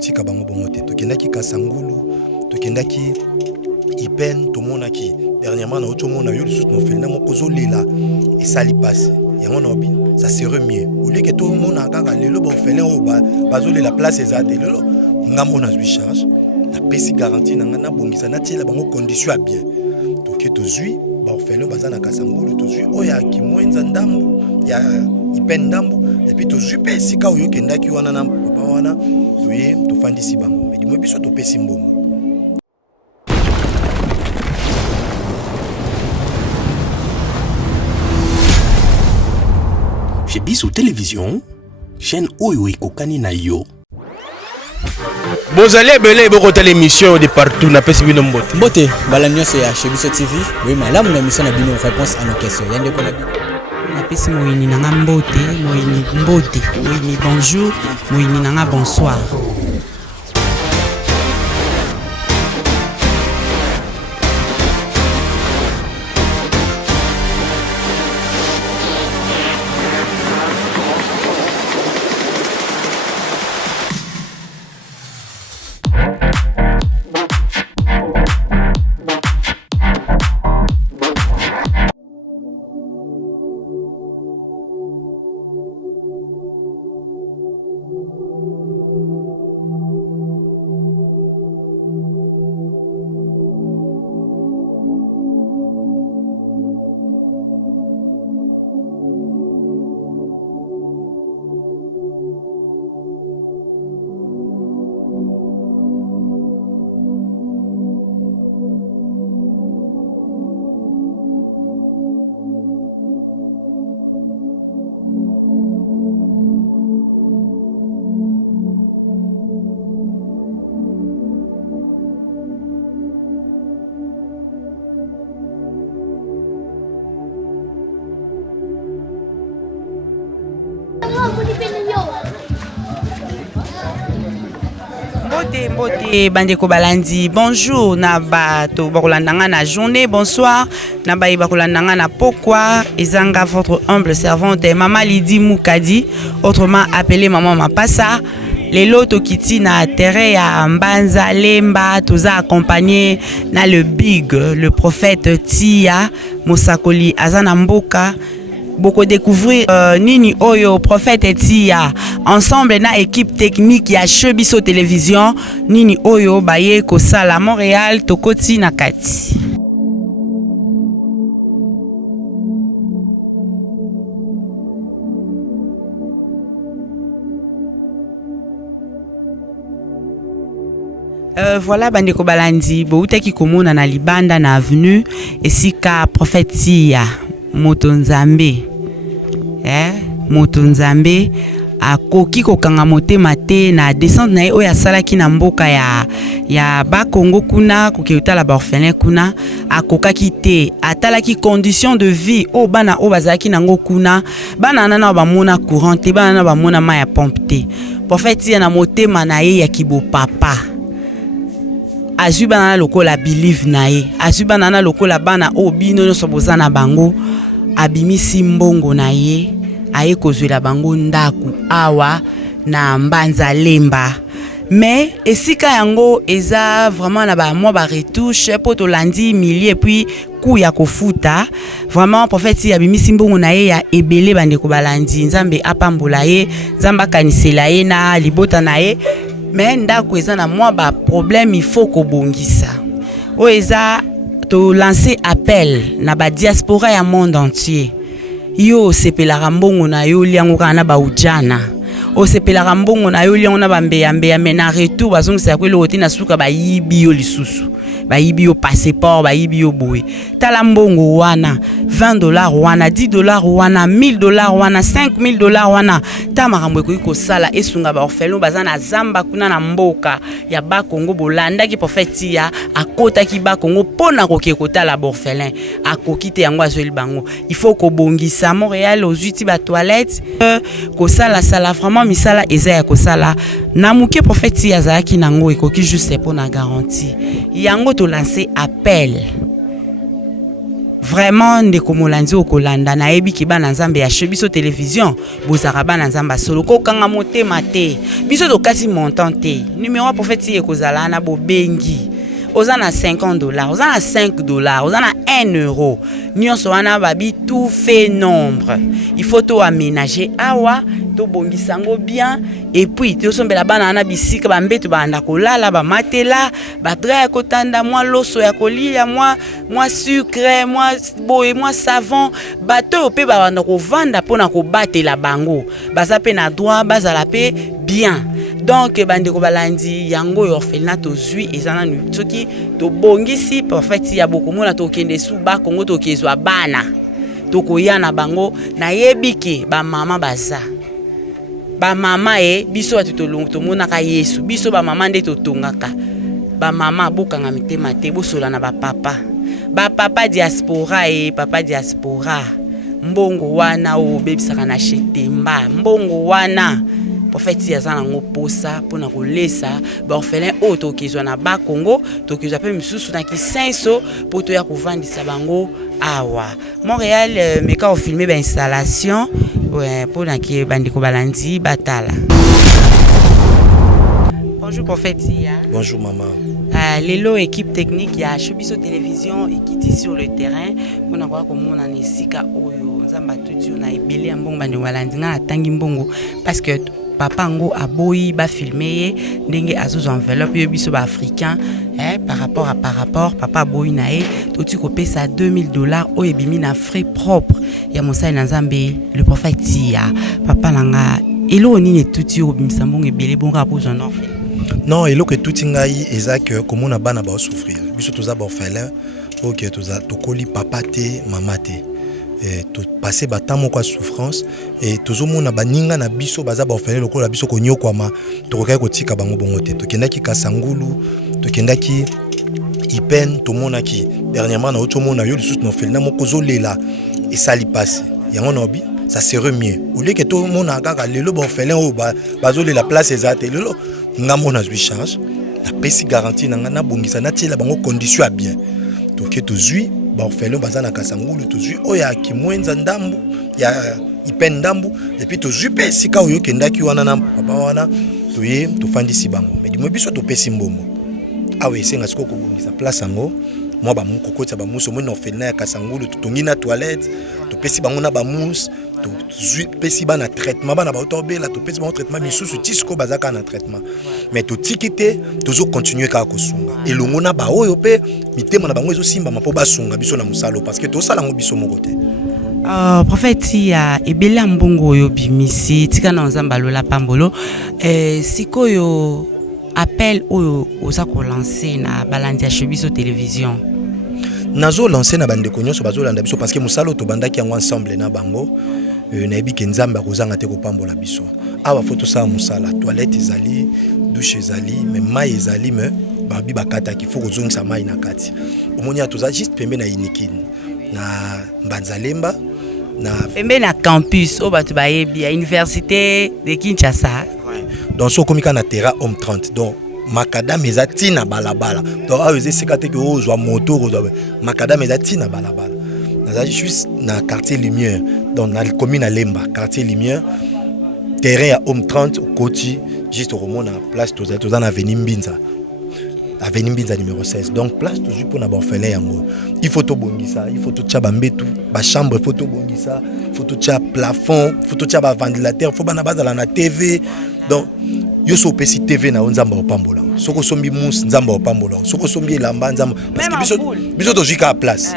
tika bango bongote tokendaki Kasangulu tokendaki Ipen tomonaki dernièrement na otomona yo lisusu no felina moko zolela et sali passe yango no bi ça serait mieux au lieu que tout le monde a kaka lelo bon felin o bazolela place ezate lelo ngambo na zwi charge na pesi garantie na ngana bongisa na tiela bango condition bien donc to zui ba felin bazana Kasangulu to zui oya kimwenza ndambo ya Ipen ndambo et puis to zui pesi ka oyo kendaki wana na papa wana toye to fandisi bango mais dimo biso to pesi mbongo. Chez Bissou Télévision, chaîne Oyo et Kokani na yo. Vous allez belé beaucoup de l'émission de partout na pesi bino mbote. Mbote, balanyo c'est chez Bissou TV. Oui, mais là mon émission na bino réponse à nos questions. Yande ko na bino. Na pesi moyini nanga mbote, moyini mbote, moyini bonjour, moyini nanga bonsoir. Mbote bandeko balandi bonjour na bato bakolandanga na journée bonsoir na bayi bakolandanga na pokwa ezanga votre humble servante Maman Lydie Moukadi autrement appelée Maman Mapasa lelo tokiti na terre ya Mbanza Lemba toza accompagné na le big le prophète Tia Mosakoli azana mboka beaucoup découvrir Nini Oyo prophète Tia ensemble na équipe technique ya chez Bissou Télévision Nini Oyo baye kosala Montréal tokoti na kati. Voilà bandeko balandi boutaki komona na libanda na avenue esika prophète Tia Motonzambe Motonzambe akoki kokanga motema te na descente na ye oyo asalaki na mboka ya Bakongo kuna kokeutala ba orphelin kuna akokaki te atalaki condition de vie o bana o bazalaki nango kuna bana nana bamona courant te bana na bamona ma ya pompe te prophète ya na motema na ye ya kibo papa azwi bana na lokola believe na ye azwi bana na lokola bana o bino nyonso bozana bango abimisi mbongo na ye aye kozwela bango ndaku awa na Mbanza Lemba mais esika yango eza vraiment na ba mwa ba retouche po to landi millier puis ku ya kofuta vraiment prophète ya bimisi mbongo na ye ya ebele bandeko balandi nzambe apambola ye nzamba kanisela ye na libota na ye mais ndaku eza na mwa ba problème il faut ko bongisa o eza to lancer appel na ba diaspora ya monde entier yo sepelaka mbongo na yo liango kana ba ujana o sepelaka mbongo na yo liango na bambeya mena retour bazongisa kwelo oti na suka bayibi yo lisusu bayibi yo passeport bayibi yo boye tala mbongo wana $20 wana $10 wana $1000 wana $5000 wana ta makambo ekoki kosala esunga ba orphelin bazana zamba kuna na mboka ya Bakongo bolandaki prophète ya akotaki Bakongo pona koke kotala ba orphelin akoki te yango azweli bango il faut ko bongisa Montréal aux outils ba toilette kosala sala vraiment misala eza ya kosala na muke prophète ya zaki nango ekoki juste pour na garantie yango to lancer appel vraiment ndeko molanzi okolanda nayebi ki bana nzambe ya Chebiso télévision bozaka bana nzamba solo ko kanga motema te biso to kasi montant te numéro prophète ekozala na bobengi oza na $50 oza na $5 oza na €1 nyonso wana babi tout fait nombre il faut to aménager awa to bongisango bien et puis to sombela bana na bisika ba mbeto banda kolala ba matela ba dra ya kotanda mwa loso ya kolia mwa sucre mwa boye mwa savon bato pe ba banda kovanda pona ko batela bango baza pe na droit bazala pe bien. Donc bande ko balandi yango orphelinat to zui ezana soki to bongisi prophète ya bokomona to kende suba kongo to kezwa bana to koyana bango na yebike ba mama baza ba mama biso atu to longo to mona ka Yesu biso ba mama nde to tongaka ba mama bokanga mitema te bosola na ba papa diaspora papa diaspora mbongo wana o bebisaka na chetemba mbongo wana prophète yazana ngoposa pona kolesa ba orphelin o to kezwa na ba Congo to kezwa pe misusu na kisenso poto ya kovandisa bango awa Montréal meka o filmer ba installation pona ki bandiko balandi batala. Bonjour prophète. Bonjour maman. Lelo équipe technique ya Chebiso télévision ekiti sur le terrain pona kwa komona nesika oyo nzamba tudio na ebele mbongo bandiko balandi nga atangi mbongo parce que papa ngo aboyi ba filmer ndenge azozo enveloppe yo biso ba africain par rapport papa aboyi na toti ko pesa $2000 o ebimi na frais propre ya mosali na nzambe le prophète ya papa nanga elo nini tuti o bimisa mbongo ebele bonga pour son enfant. Non, elo que tuti ngai ezak komona bana ba souffrir biso toza ba orphelin OK toza tokoli papa te mama te to passer batamo kwa souffrance et tozomona baninga na biso baza ba orphelin lokola biso konyokwama tokokai kotika bango bongo te tokendaki Kasangulu tokendaki Ipen tomonaki dernièrement na otomona yo lisusu na orphelin moko zolela et sali passe yango nobi ça serait mieux au lieu que tout le monde a kaka lelo ba orphelin o bazolela place ezate lelo ngamona zwi charge la pesi garantie nanga na bongisa na tiela bango condition à bien toke tozwi ba orphelin baza na Kasangulu tozwi oya kimwenza ndambu ya Ipen ndambu et puis tozwi pe sika oyo kendaki wana na papa wana toye tofandisi bango mais dimo biso topesi mbongo awe esenga siko kobongisa place yango moi ba mukokota ba muso mo na orphelin ya Kasangulu totongi na toilette topesi bango na ba mousse to pesi ba na traitement ba na ba otobela to pesi ba traitement misusu tisiko bazaka na traitement mais to tikite tozo continuer ka kosunga elongo na ba oyo pe mitema na bango ezo simba mapo basunga biso na musalo parce que to sala ngo biso moko te. Prophète ya ebela mbongo oyo bimisi tika na nzamba lola pambolo sikoyo appel oyo oza ko lancer na balandi ya Chebiso télévision. Nazo lancer na bandeko nyonso bazolanda biso parce que musalo to bandaki yango ensemble na bango nayebi ke nzambe akozanga te kopambola biso awa photo sa musala toilette ezali douche ezali mais mai ezali mais babi bakata ki faut kozongisa mai na kati omoni atoza juste pembe na inikini na Mbanzalemba na pembe na campus o batu bayebi ya université de Kinshasa donc so komika na terrain homme 30 donc makadam ezati na balabala donc ayo ezekate ke ozwa moto kozwa makadam ezati na balabala nazali juste na quartier Lumière donc na commune à Lemba quartier Lumière terrain à homme 30 koti juste au na place toza na avenue Mbinza numéro 16 donc place toujours pour na orphelin yango il faut to bongisa il faut to tcha bambetu ba chambre il faut to bongisa il faut to tcha plafond il faut to tcha ba ventilateur faut bana bazala na TV donc yo so pesi TV na nzamba opambola soko sombi mus nzamba opambola soko sombi elamba nzamba parce que biso to jika place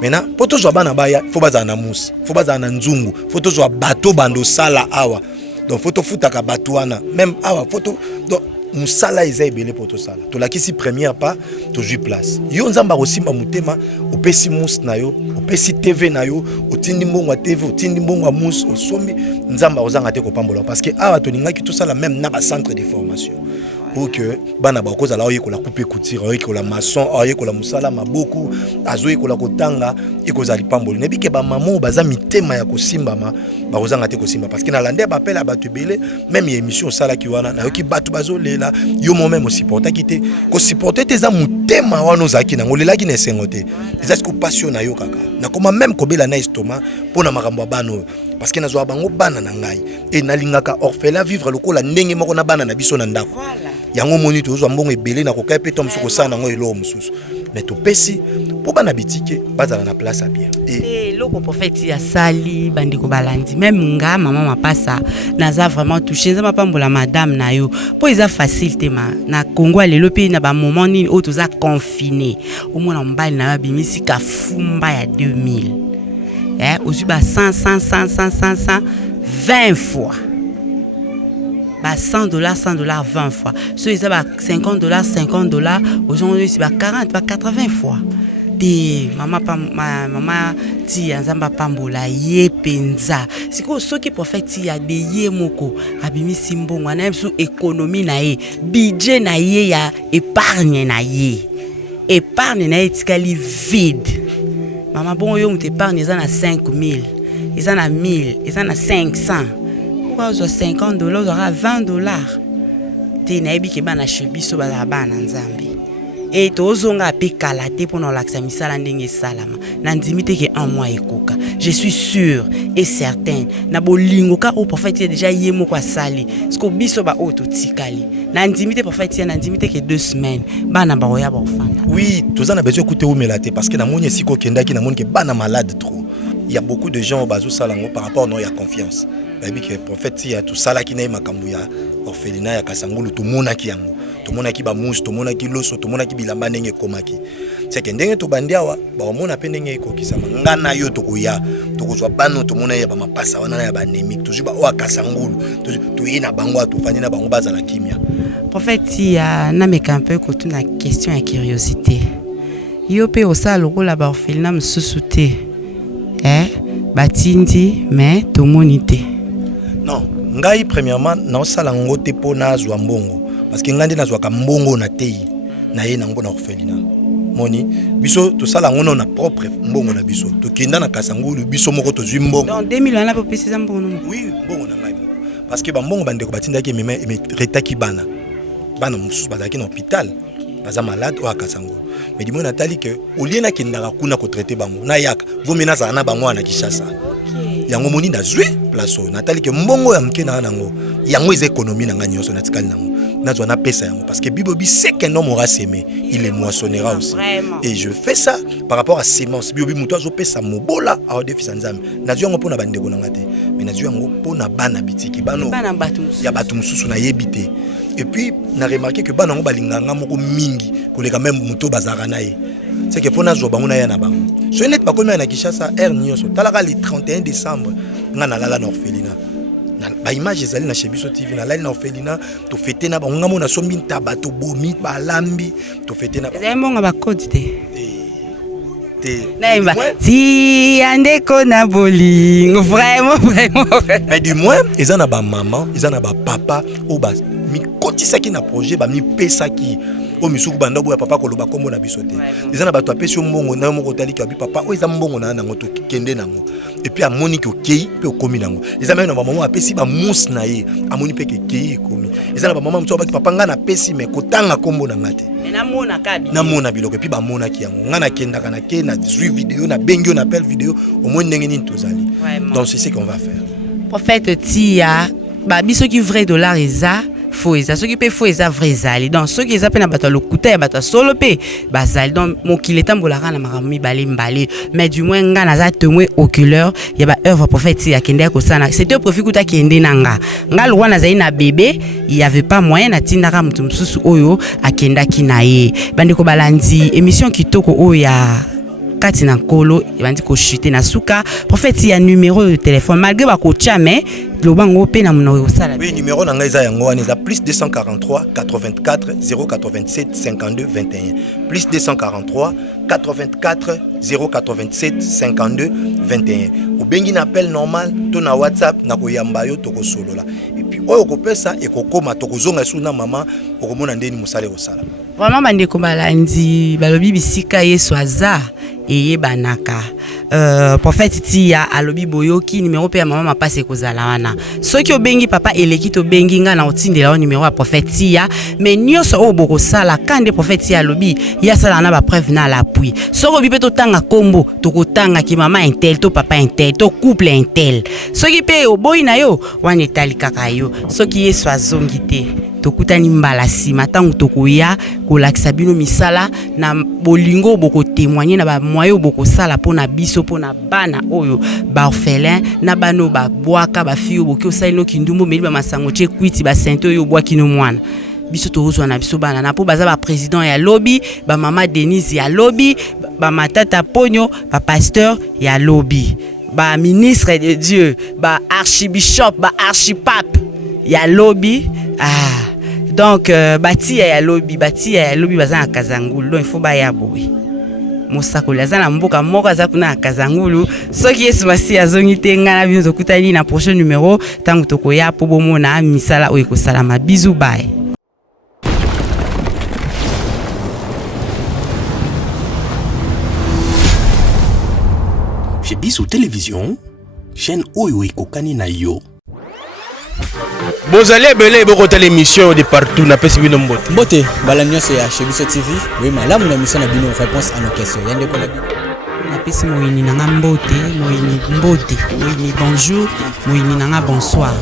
maintenant poto zo bana baya faut bazala na mus faut bazala na nzungu faut to zo bateau bando sala awa donc faut to futaka batuana même awa faut to donc musala eza ebele poto sala to lakisi première pas to jui place yo nzamba kosimba mutema opesi mus na yo opesi TV na yo otindi mbongo TV otindi mbongo mus osombi nzamba ozanga te kopambola parce que awa to lingaki tout sala même na ba centre de formation pour que bana ba kozala oyeko la couper couture oyeko la maçon oyeko la musala maboku azoyeko la kotanga ekozali pambolo nebike ba maman baza mitema ya kosimba ba kozanga te kosimba parce que na lande ba appel ba tubele même émission sala ki wana na yoki batu bazole là yo moi-même au supporter qui te ko supporter tes amutema wana ozaki nango lelaki na sengote ezasi ko passion na yo kaka na koma même kobela na estomac pona makambo bano parce que nazo bango bana na ngai et nalingaka orphelin vivre lokola ndenge moko na bana na biso na ndako yango moni to zo mbongo ebele na kokai pe to msuko sana ngo elo mususu mais to pesi po bana bitike bazala na place à bien et loko prophète ya sali bandiko balandi même nga maman mapasa naza vraiment touché nza mapambola madame na yo po eza facile te na Congo lelo pe na ba moment nini o toza confiné au moins mbali na bimisi ka fumba ya 2000 aussi ba 100 20 fois ba $100 20 fois so ils ba $50 aujourd'hui c'est ba 40 ba 80 fois de mama ti nzamba pambola ye penza siko soki prophète ya de ye moko abimi simbongo na biso économie na ye budget na ye ya épargne na ye tikali vide mama bon yo mute épargne eza na 5000 eza na 1000 eza na 500 pourquoi zo $50 aura $20 te na yebi ke bana chebiso ba bana nzambe et tozonga pe kalaté pour nous l'accès misala ndenge salama na ndimite ke un mois ekoka je suis sûr et certain na bolingo ka au prophète déjà yemo kwa sali sko biso ba auto tikali na ndimite prophète na ndimite ke 2 semaines bana ba oya ba ofanda oui tozana besoin écouter ou melaté parce que na moni siko kendaki na moni ke bana malade trop il y a beaucoup de gens au bazo salango par rapport non il y a confiance baby que prophète ya tout sala ki na makambu ya orphelinat ya Kasangulu tout mona ki yango tout mona ki ba mouche tout mona ki loso tout mona ki bilamba ndenge komaki c'est que ndenge to bandiawa ba mona pe ndenge ekokisama ngana yo to koya to kozwa bano to mona ya ba mapasa wana ya ba anémique toujours ba o Kasangulu to yina bango to fani na bango bazala kimia prophète ya na mekampe ko tuna question ya curiosité yo pe osala lokola ba orphelinat msusu te batindi mais tomoni te non ngai premièrement na osala ngo te pona azwa mbongo parce que ngandi nazwa ka mbongo na tei na ye nango na orphelinat moni biso to sala ngo na propre mbongo na biso to kenda na Kasangulu biso moko to zwi mbongo donc 2000 ana po pesa mbongo oui mbongo na ngai parce que ba mbongo bandeko batindaki meme retaki bana mususu bazaki na hôpital baza malade o Kasangulu mais dimo natali que oliena kendaka kuna ko traiter bango na yaka vomena za na bango na Kishasa yango moni na zwi place natali que mbongo ya mke na nango yango eza économie na ngani yoso natikali nango nazwa na pesa yango parce que bibobi c'est qu'un homme aura semé il le moissonnera aussi et je fais ça par rapport à semence bibobi muto azo pesa mobola a odefisa nzambe nazwi yango pona bandeko nanga te mais nazwi yango pona bana bitiki bano ya batu mususu na yebite et puis na remarqué que bana ngo balinganga moko mingi koleka même muto bazara na ye c'est que pona zo bango na ya na bango so net ba komi na Kishasa nyoso talaka le 31 décembre ngana lala na orphelinat ba image ezali na Chebiso TV na lali na orphelinat to fêter na bango ngamo na sombi ntaba to bomi balambi to fêter na bango ba code te naimba si andeko na bolingo vraiment mais du moins eza na ba maman eza na ba papa o ba mi kotisaki na projet ba mi pesaki o misuku banda boya papa koloba kombo na biso te eza na bato apesi mbongo na moko tali ka bi papa o eza mbongo na nango to kende nango et puis amoni ke okei pe okomi nango eza même na maman apesi ba mousse na ye amoni pe ke kei ekomi eza na ba maman mto ba papa nga na pesi me kotanga kombo na ngate na mona biloko et puis ba mona ki yango nga na kenda kana ke na 18 vidéo na bengio na appel vidéo au moins ndenge nini tozali donc c'est ce qu'on va faire prophète tia ba biso ki vrai dollar eza faux eza soki pe faux eza vrai zali donc soki eza pe na bato lokuta ya bato solo pe bazali donc mokili etambolaka na makambo mibale mbale mais du moins nga naza témoin oculaire ya ba œuvre prophète ya kende ko sana c'était profit kuta kende nanga nga lwa nazali na bébé il y avait pas moyen na tindaka mutu msusu oyo akendaki na ye bandeko balandi émission kitoko oyo ya kati na kolo bandi ko chuter na suka prophète ya numéro de téléphone malgré ba ko mais lobango pe na munoko sala oui numéro na ngai za yango wana eza plus 243 84 087 52 21 plus 243 84 087 52 21 obengi na appel normal to na WhatsApp na koyamba yo to kosolola et puis oyo kopesa ekokoma to kozonga suna mama okomona ndeni musale osala vraiment bandeko balandi balobi bisika yesu aza eyebanaka. Prophète Tia alobi boyoki numéro pe ya mama mapase kozala wana. Soki obengi papa eleki to bengi nga na otindela numéro ya prophète Tia, mais nyonso o boko sala kande prophète Tia alobi ya sala na ba preuve na l'appui. Soko bi pe to tanga kombo to kotanga ki mama intel to papa intel to couple intel. Soki pe oboyi na yo wana etali kaka yo. Soki Yesu azongi te tokutani mbala sima tangu tokoya kolakisa bino misala na bolingo boko témoigner na ba moyo boko sala pona biso pona bana oyo ba orphelin na bano ba bwaka ba fiyo boki osalino kindumbo meli ba masango che kwiti ba sento yo bwaki no mwana biso tozwa na biso bana na po baza ba président ya lobby ba mama Denise ya lobby ba matata Ponyo ba pasteur ya lobby ba ministre de Dieu ba archibishop ba archipape ya lobby donc bati ya lobby baza na Kazangulu donc il faut ba ya boy mosakoli aza na mboka moko aza kuna na Kazangulu soki Yesu masi azongi te nga na bino tokutani na prochain numéro tangu tokoya po bomona misala oyo kosalama bisous bye. Chez Bissou Télévision, chaîne oyo ekokani na yo. Bozali ebele bokota l'émission de partout na pesi bino mbote. Mbote bala nyonso ya chez Biso TV oui malamu na émission na bino réponse à nos questions yande ko na bino na pesi moyini nanga mbote moyini bonjour moyini nanga bonsoir.